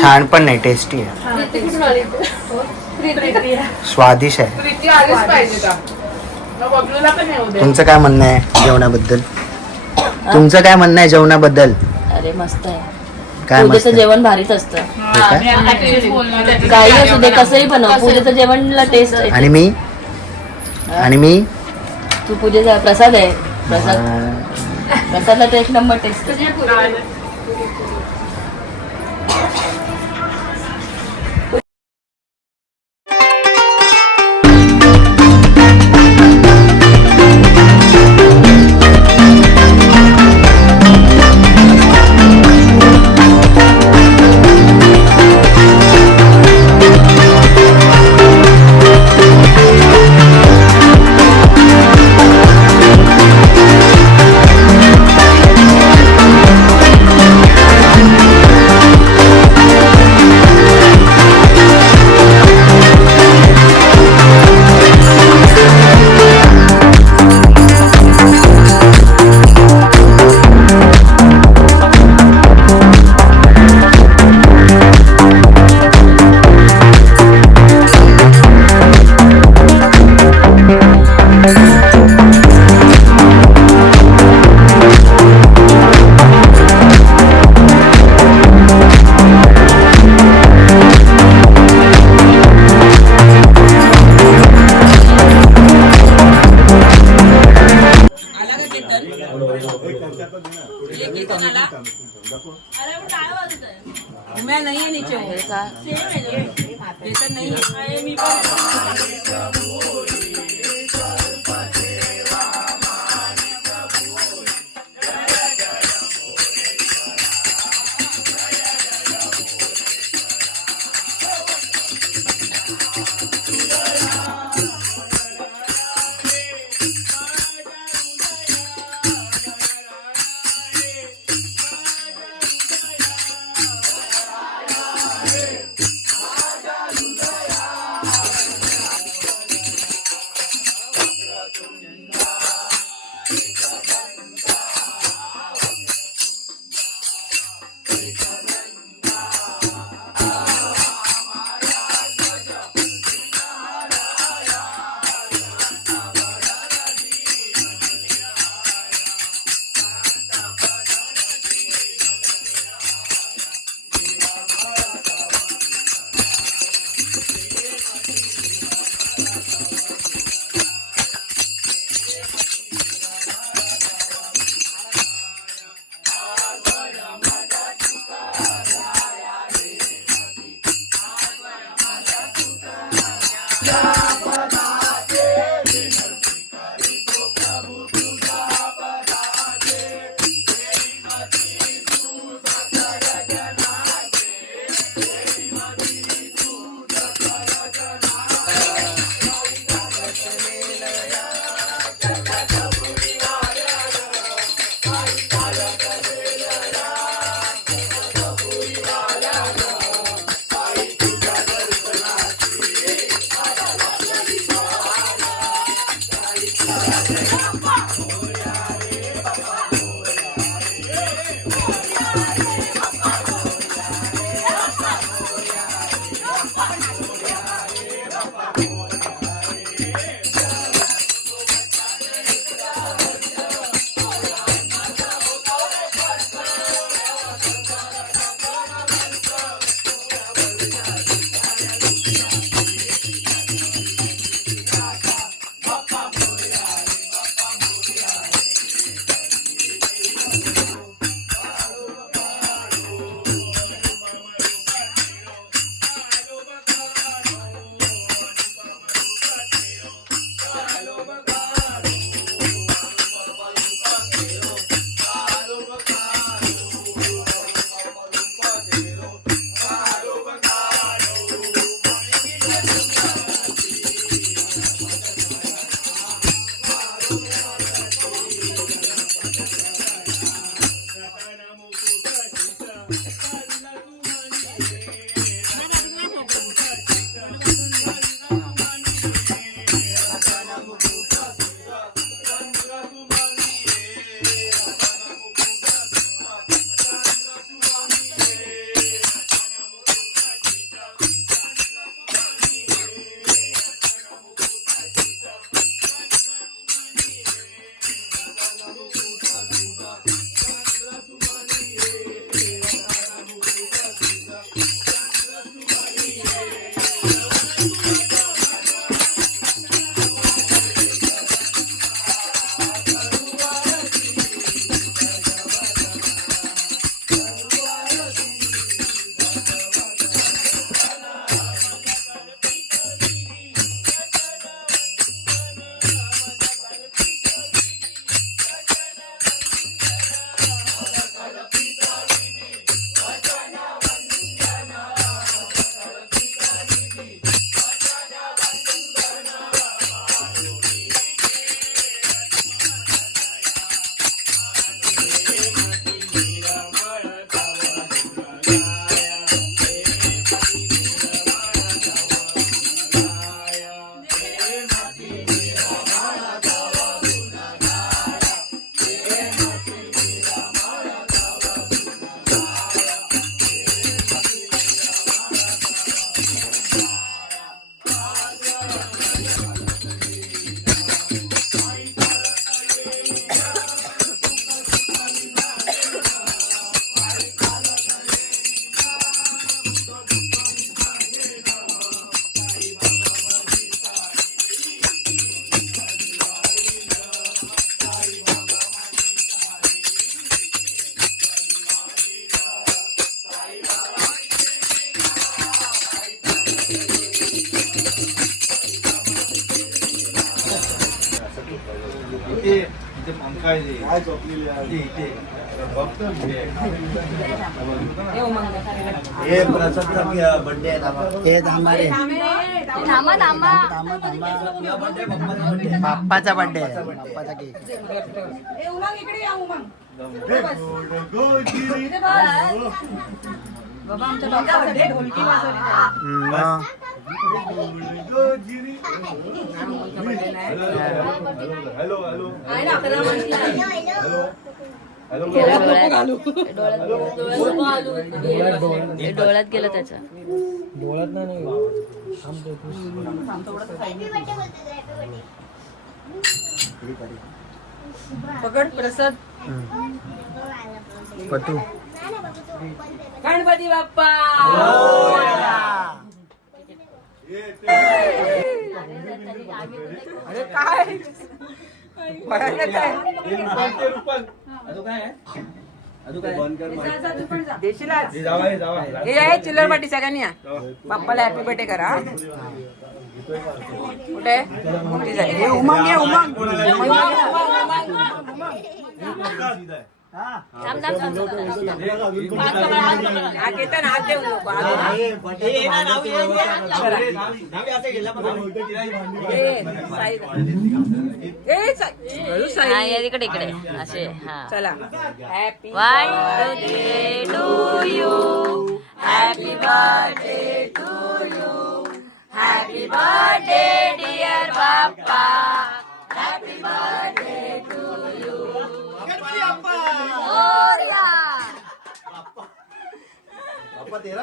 छान पण नाही, टेस्टी आहे, स्वादिष्ट आहे. तुमचं काय म्हणणं आहे जेवणाबद्दल? तुमचं काय म्हणणं आहे जेवणाबद्दल? अरे मस्त आहे. काय मस्त पूजेचं आहे? जेवण भारीच असतं. काही असू दे, कसंही बनव, पूजेचं जेवणला टेस्ट आहे. आणि मी तू पूजेचा प्रसाद आहे. प्रसादला तर एक नंबर टेस्ट. हे प्रसादचा बर्थडे आहे हे थांबा रे. थांबा थांबा बाप्पाचा बर्थडे आहे बाप्पाचा केक. बाबा आमच्या डॉक्टरसाठी ढोलकी वाजवली. डोळ्यात गेलं त्याच्या. पकड प्रसाद. पटू गणपती बाप्पा. अरे काय देशीला हे आहे चिल्लर पाटी सगळ्यांनी या. बाप्पाला हॅपी बर्थडे करा. कुठे मोठी झाली हे उमंग आहे उमंग. घेताना हात देऊ नको. हा इकडे इकडे असे. हा चला happy 1 2 3 to you. Happy birthday to you. Happy birthday dear Bappa. Happy birthday to you. तेरा